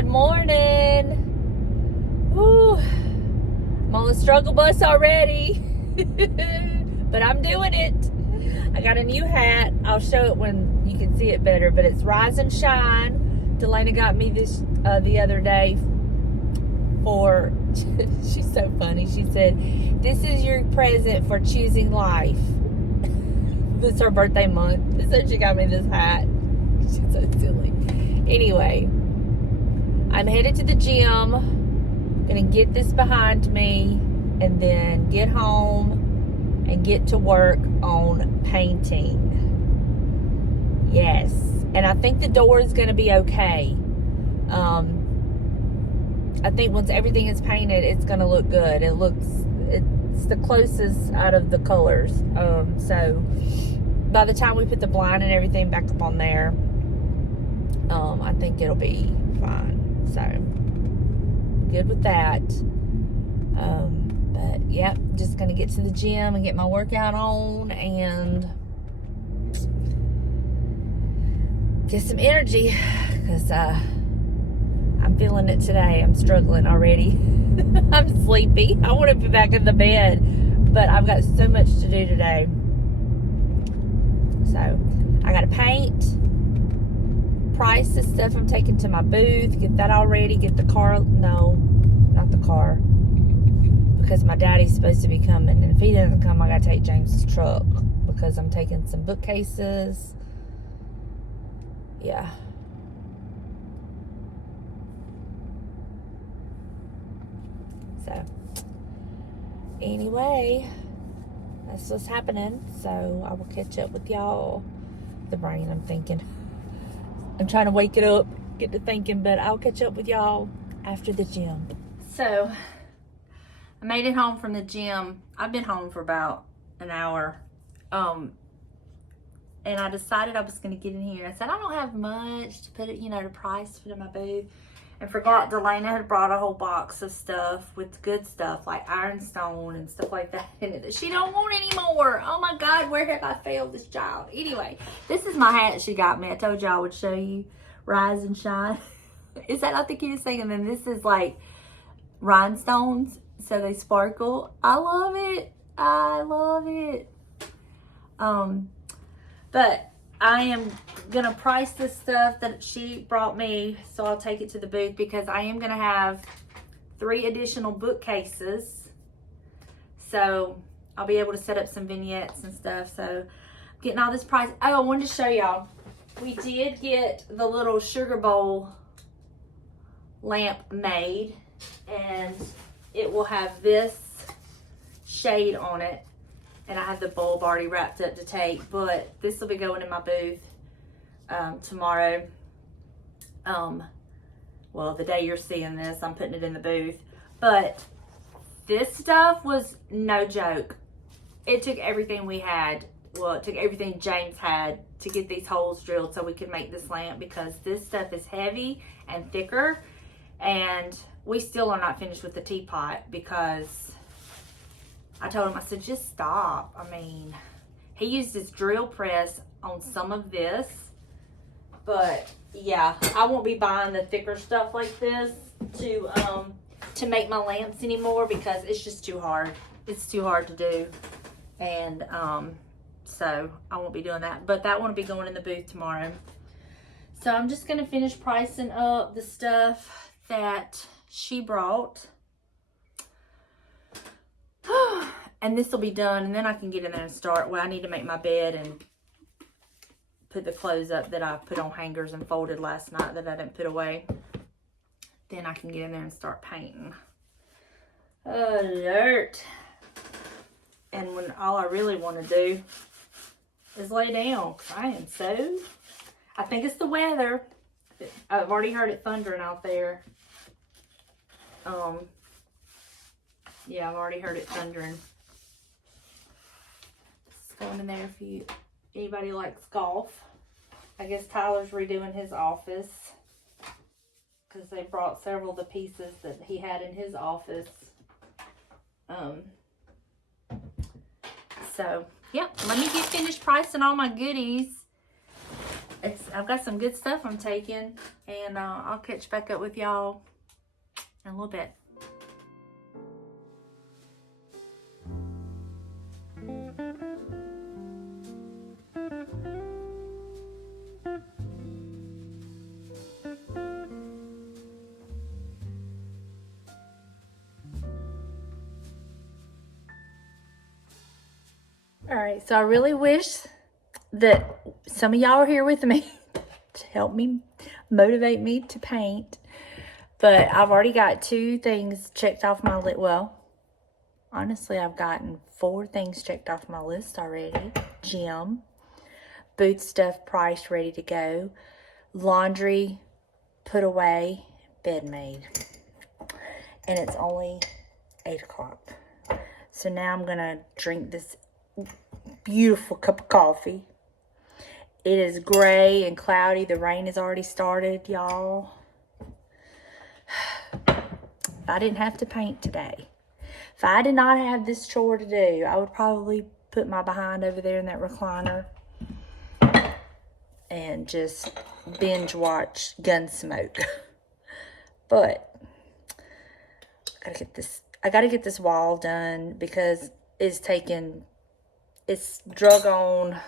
Good morning. Woo. I'm on the struggle bus already. But I'm doing it. I got a new hat. I'll show it when you can see it better. But it's Rise and Shine. Delana got me this the other day for... She's so funny. She said, this is your present for choosing life. This is her birthday month. So she got me this hat. She's so silly. Anyway, I'm headed to the gym. Gonna get this behind me and then get home and get to work on painting. Yes, and I think the door is gonna be okay. I think once everything is painted, it's gonna look good. It's the closest out of the colors. So by the time we put the blind and everything back up on there, I think it'll be fine. So good with that. But yeah, just gonna get to the gym and get my workout on and get some energy, because I'm feeling it today. I'm struggling already. I'm sleepy. I want to be back in the bed, but I've got so much to do today. So I gotta paint, price the stuff I'm taking to my booth, get that all ready, get the car, no, not the car, because my daddy's supposed to be coming, and if he doesn't come, I gotta take James's truck, because I'm taking some bookcases. Yeah. So, anyway, that's what's happening. So, I will catch up with y'all. The brain, I'm thinking. I'm trying to wake it up, get to thinking, but I'll catch up with y'all after the gym. So, I made it home from the gym. I've been home for about an hour. And I decided I was going to get in here. I said, I don't have much to put it, to price to put in my booth. And forgot Delana had brought a whole box of stuff with good stuff like ironstone and stuff like that in it that she don't want anymore. Oh my God, where have I failed this child? Anyway, this is my hat she got me. I told you I would show you. Rise and Shine. Is that not the cutest thing? And then this is like rhinestones, so they sparkle. I love it. I love it. But I am gonna price this stuff that she brought me, so I'll take it to the booth, because I am gonna have 3 additional bookcases, so I'll be able to set up some vignettes and stuff. So getting all this price. Oh, I wanted to show y'all, we did get the little sugar bowl lamp made, and it will have this shade on it. And I have the bulb already wrapped up to take, but this will be going in my booth tomorrow. Well, the day you're seeing this, I'm putting it in the booth. But this stuff was no joke. It took everything we had. Well, it took everything James had to get these holes drilled so we could make this lamp, because this stuff is heavy and thicker. And we still are not finished with the teapot, because I told him, I said, just stop. I mean, he used his drill press on some of this, but yeah, I won't be buying the thicker stuff like this to make my lamps anymore, because it's just too hard. It's too hard to do, and so I won't be doing that. But that one will be going in the booth tomorrow. So I'm just gonna finish pricing up the stuff that she brought. And this will be done, and then I can get in there and start. Well, I need to make my bed and put the clothes up that I put on hangers and folded last night that I didn't put away. Then I can get in there and start painting. Alert. And when all I really want to do is lay down, 'cause I am so... I think it's the weather. I've already heard it thundering out there. Yeah, I've already heard it thundering. It's going in there if anybody likes golf. I guess Tyler's redoing his office, because they brought several of the pieces that he had in his office. So, yep, let me get finished pricing all my goodies. I've got some good stuff I'm taking, and I'll catch back up with y'all in a little bit. All right, so I really wish that some of y'all are here with me to help me motivate me to paint. But I've already got 2 things checked off my list. Well, honestly, I've gotten 4 things checked off my list already. Gym, booth stuff priced, ready to go, laundry put away, bed made. And it's only 8 o'clock. So now I'm gonna drink this beautiful cup of coffee. It is gray and cloudy. The rain has already started, y'all. If I didn't have to paint today, if I did not have this chore to do, I would probably put my behind over there in that recliner and just binge watch Gunsmoke. But I gotta get this wall done because it's drug on,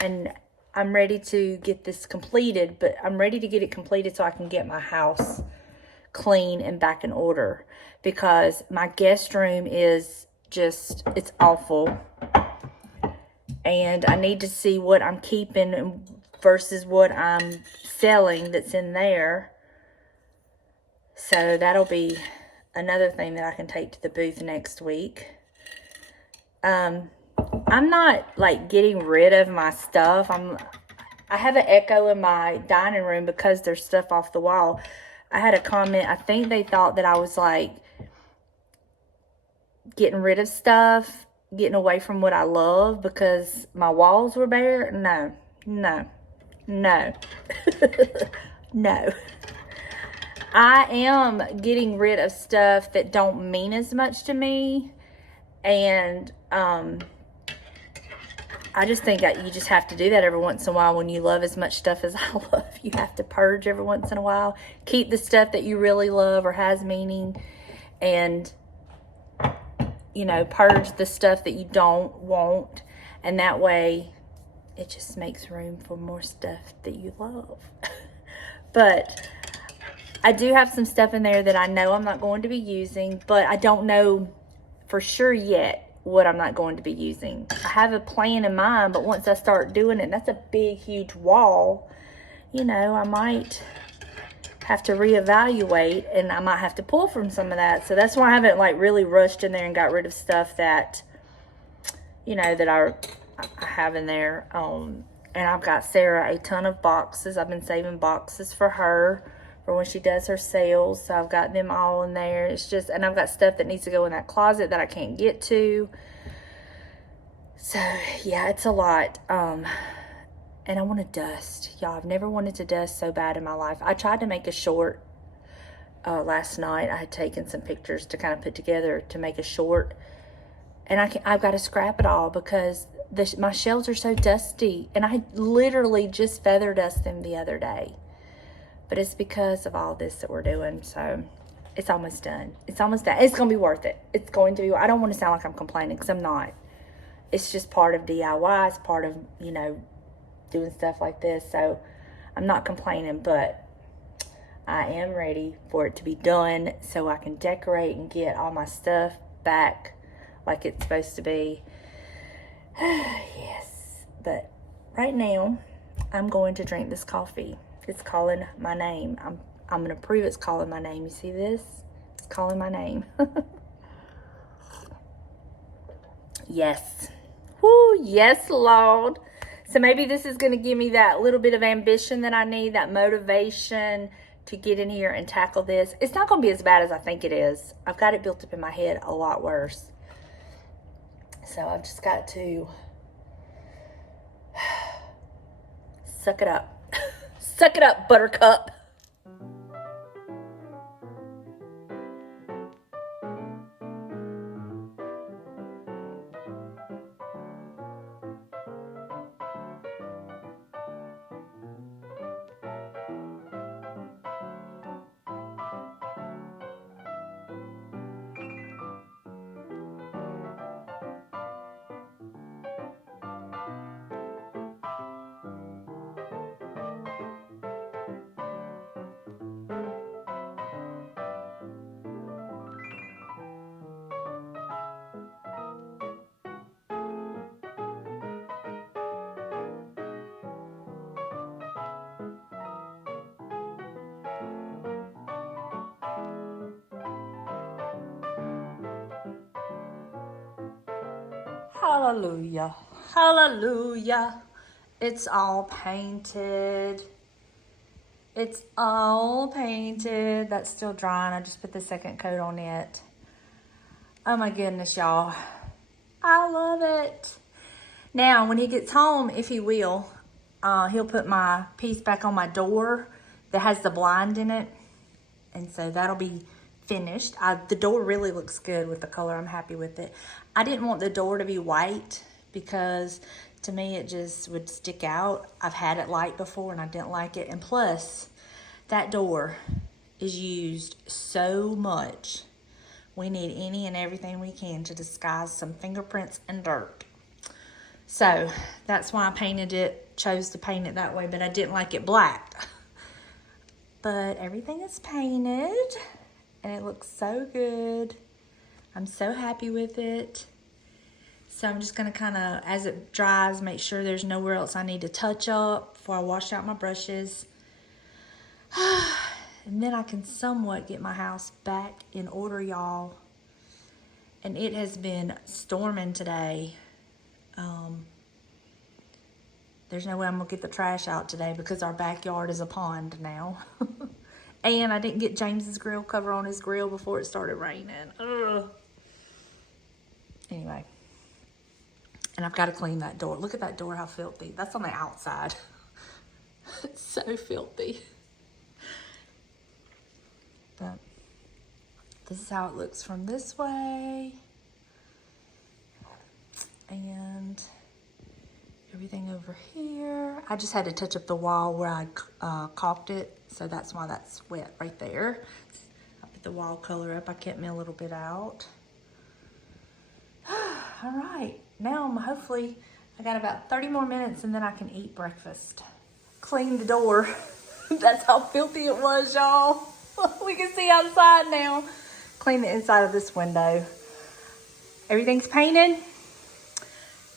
and I'm ready to get this completed, but I'm ready to get it completed so I can get my house clean and back in order, because my guest room is just, it's awful. And I need to see what I'm keeping versus what I'm selling that's in there. So that'll be another thing that I can take to the booth next week. I'm not like getting rid of my stuff. I have an echo in my dining room because there's stuff off the wall. I had a comment. I think they thought that I was like getting rid of stuff, getting away from what I love because my walls were bare. No. No. I am getting rid of stuff that don't mean as much to me. And I just think that you just have to do that every once in a while. When you love as much stuff as I love, you have to purge every once in a while. Keep the stuff that you really love or has meaning, and, you know, purge the stuff that you don't want. And that way, it just makes room for more stuff that you love. But I do have some stuff in there that I know I'm not going to be using, but I don't know for sure yet what I'm not going to be using. I have a plan in mind, but once I start doing it, that's a big, huge wall, you know, I might have to reevaluate, and I might have to pull from some of that. So that's why I haven't like really rushed in there and got rid of stuff that, you know, that I have in there. And I've got Sarah a ton of boxes. I've been saving boxes for her for when she does her sales. So I've got them all in there. It's just, and I've got stuff that needs to go in that closet that I can't get to. So yeah, it's a lot. And I want to dust. Y'all, I've never wanted to dust so bad in my life. I tried to make a short last night. I had taken some pictures to kind of put together to make a short. And I've got to scrap it all because my shelves are so dusty. And I literally just feather dust them the other day. But it's because of all this that we're doing. So it's almost done. It's almost done. It's going to be worth it. It's going to be. I don't want to sound like I'm complaining, because I'm not. It's just part of DIY. It's part of, you know, doing stuff like this. So I'm not complaining, but I am ready for it to be done so I can decorate and get all my stuff back like it's supposed to be. Yes. But right now, I'm going to drink this coffee. It's calling my name. I'm going to prove it's calling my name. You see this? It's calling my name. Yes. Whoo, yes, Lord. So maybe this is going to give me that little bit of ambition that I need, that motivation to get in here and tackle this. It's not going to be as bad as I think it is. I've got it built up in my head a lot worse. So I've just got to suck it up. Suck it up, buttercup. Hallelujah. Hallelujah. It's all painted. It's all painted. That's still drying. I just put the second coat on it. Oh my goodness, y'all. I love it. Now, when he gets home, if he will, he'll put my piece back on my door that has the blind in it. And so that'll be finished. The door really looks good with the color. I'm happy with it. I didn't want the door to be white because to me it just would stick out. I've had it light before and I didn't like it. And plus, that door is used so much. We need any and everything we can to disguise some fingerprints and dirt. So that's why I painted it, chose to paint it that way, but I didn't like it black. But everything is painted and it looks so good. I'm so happy with it. So I'm just gonna kind of, as it dries, make sure there's nowhere else I need to touch up before I wash out my brushes. And then I can somewhat get my house back in order, y'all. And it has been storming today. There's no way I'm gonna get the trash out today because our backyard is a pond now. And I didn't get James's grill cover on his grill before it started raining. Ugh. Anyway. And I've got to clean that door. Look at that door, how filthy. That's on the outside. It's so filthy. But this is how it looks from this way. And everything over here. I just had to touch up the wall where I caulked it. So that's why that's wet right there. I put the wall color up. I kept me a little bit out. All right. Now I'm hopefully, I got about 30 more minutes and then I can eat breakfast. Clean the door. That's how filthy it was, y'all. We can see outside now. Clean the inside of this window. Everything's painted.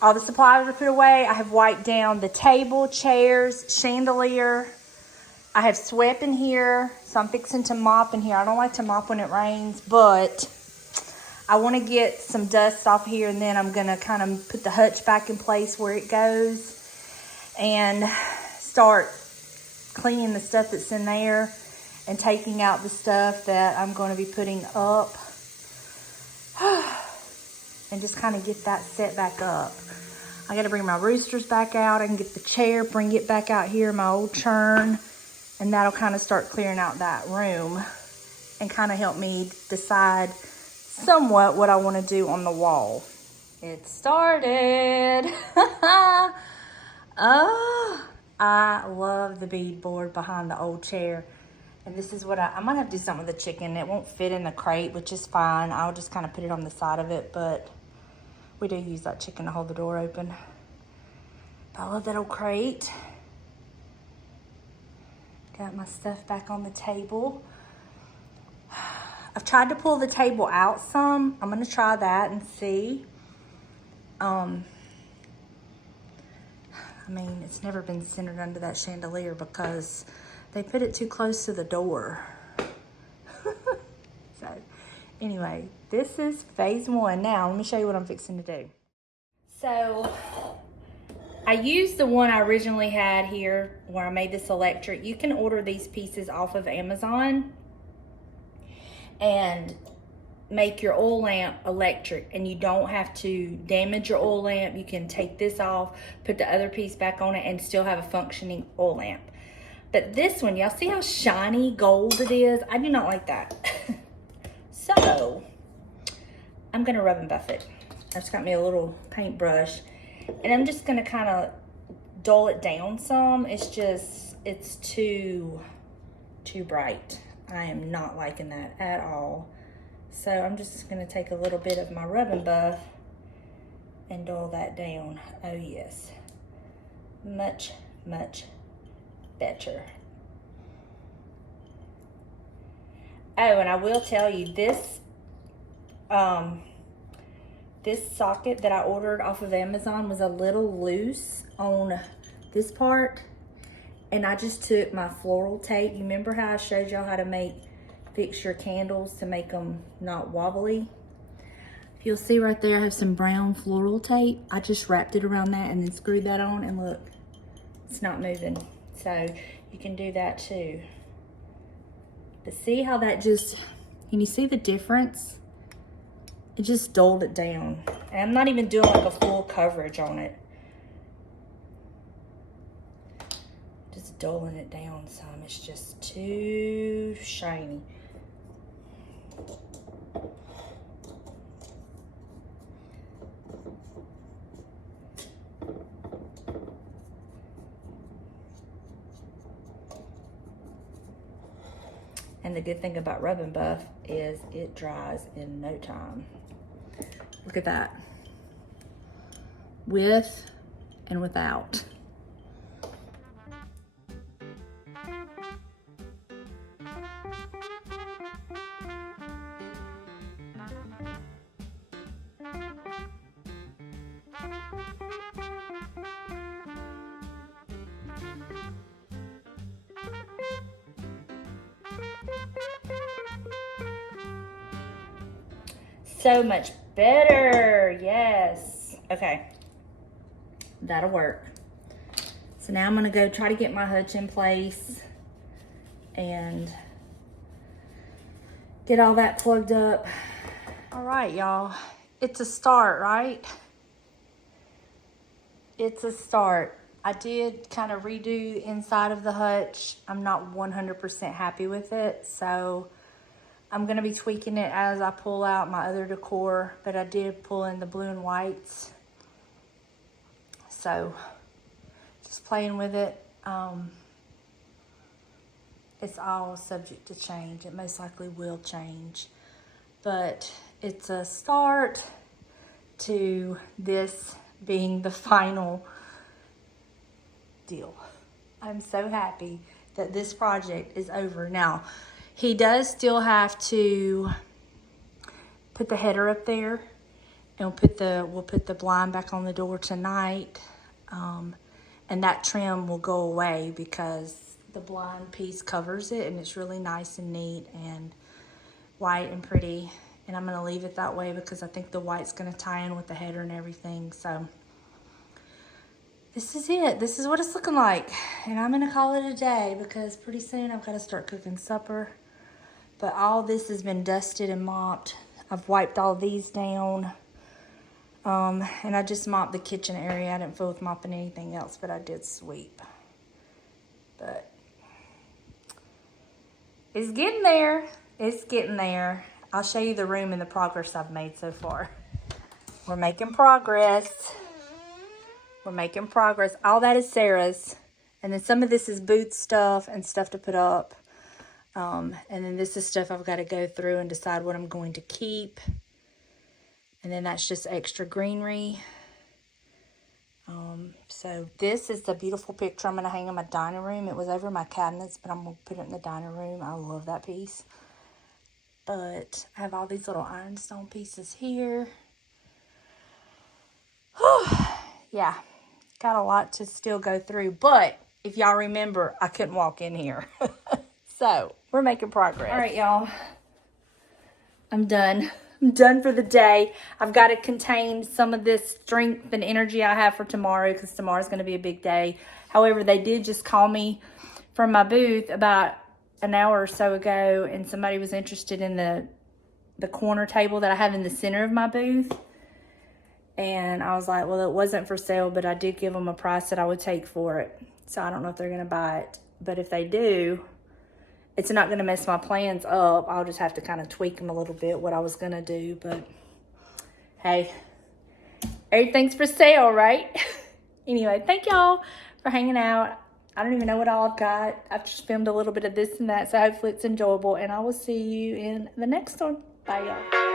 All the supplies are put away. I have wiped down the table, chairs, chandelier. I have swept in here, so I'm fixing to mop in here. I don't like to mop when it rains, but I want to get some dust off here, and then I'm going to kind of put the hutch back in place where it goes and start cleaning the stuff that's in there and taking out the stuff that I'm going to be putting up and just kind of get that set back up. I got to bring my roosters back out. I can get the chair, bring it back out here, my old churn, and that'll kind of start clearing out that room and kind of help me decide somewhat what I want to do on the wall. It started. Oh, I love the beadboard behind the old chair. And this is what I might have to do something with the chicken. It won't fit in the crate, which is fine. I'll just kind of put it on the side of it, but we do use that chicken to hold the door open. But I love that old crate. Got my stuff back on the table. I've tried to pull the table out some. I'm going to try that and see. I mean, it's never been centered under that chandelier because they put it too close to the door. So, anyway, this is phase one. Now, let me show you what I'm fixing to do. So, I used the one I originally had here where I made this electric. You can order these pieces off of Amazon and make your oil lamp electric, and you don't have to damage your oil lamp. You can take this off, put the other piece back on it, and still have a functioning oil lamp. But this one, y'all see how shiny gold it is? I do not like that. So I'm gonna rub and buff it. I just got me a little paintbrush, and I'm just gonna kind of dull it down some. It's just, it's too bright. I am not liking that at all. So I'm just gonna take a little bit of my rub and buff and dull that down. Oh yes, much, much better. Oh, and I will tell you, this this socket that I ordered off of Amazon was a little loose on this part, and I just took my floral tape. You remember how I showed y'all how to fix your candles to make them not wobbly? You'll see right there, I have some brown floral tape. I just wrapped it around that and then screwed that on, and look, it's not moving. So you can do that too. But see how that just, can you see the difference? It just dulled it down. And I'm not even doing like a full coverage on it. Just dulling it down some. It's just too shiny. And the good thing about Rub and Buff is it dries in no time. Look at that. With and without. So much better, yes. Okay, that'll work. So now I'm gonna go try to get my hutch in place and get all that plugged up. All right, y'all, it's a start, right? It's a start. I did kind of redo inside of the hutch. I'm not 100% happy with it, so I'm gonna be tweaking it as I pull out my other decor, but I did pull in the blue and whites. So just playing with it. It's all subject to change. It most likely will change, but it's a start to this being the final deal. I'm so happy that this project is over. Now, he does still have to put the header up there, and we'll put the blind back on the door tonight, and that trim will go away because the blind piece covers it, and it's really nice and neat and white and pretty. And I'm gonna leave it that way because I think the white's gonna tie in with the header and everything. So this is it. This is what it's looking like, and I'm gonna call it a day because pretty soon I've got to start cooking supper. But all this has been dusted and mopped. I've wiped all these down. And I just mopped the kitchen area. I didn't feel with mopping anything else, but I did sweep. But it's getting there. It's getting there. I'll show you the room and the progress I've made so far. We're making progress. We're making progress. All that is Sarah's. And then some of this is booth stuff and stuff to put up. And then this is stuff I've got to go through and decide what I'm going to keep. And then that's just extra greenery. So this is the beautiful picture I'm going to hang in my dining room. It was over my cabinets, but I'm going to put it in the dining room. I love that piece. But I have all these little ironstone pieces here. Yeah, got a lot to still go through. But if y'all remember, I couldn't walk in here. So we're making progress. All right, y'all. I'm done. I'm done for the day. I've got to contain some of this strength and energy I have for tomorrow because tomorrow's going to be a big day. However, they did just call me from my booth about an hour or so ago, and somebody was interested in the corner table that I have in the center of my booth. And I was like, well, it wasn't for sale, but I did give them a price that I would take for it. So I don't know if they're going to buy it. But if they do, it's not going to mess my plans up. I'll just have to kind of tweak them a little bit, what I was going to do. But, hey, everything's for sale, right? Anyway, thank y'all for hanging out. I don't even know what all I've got. I've just filmed a little bit of this and that, so hopefully it's enjoyable. And I will see you in the next one. Bye, y'all.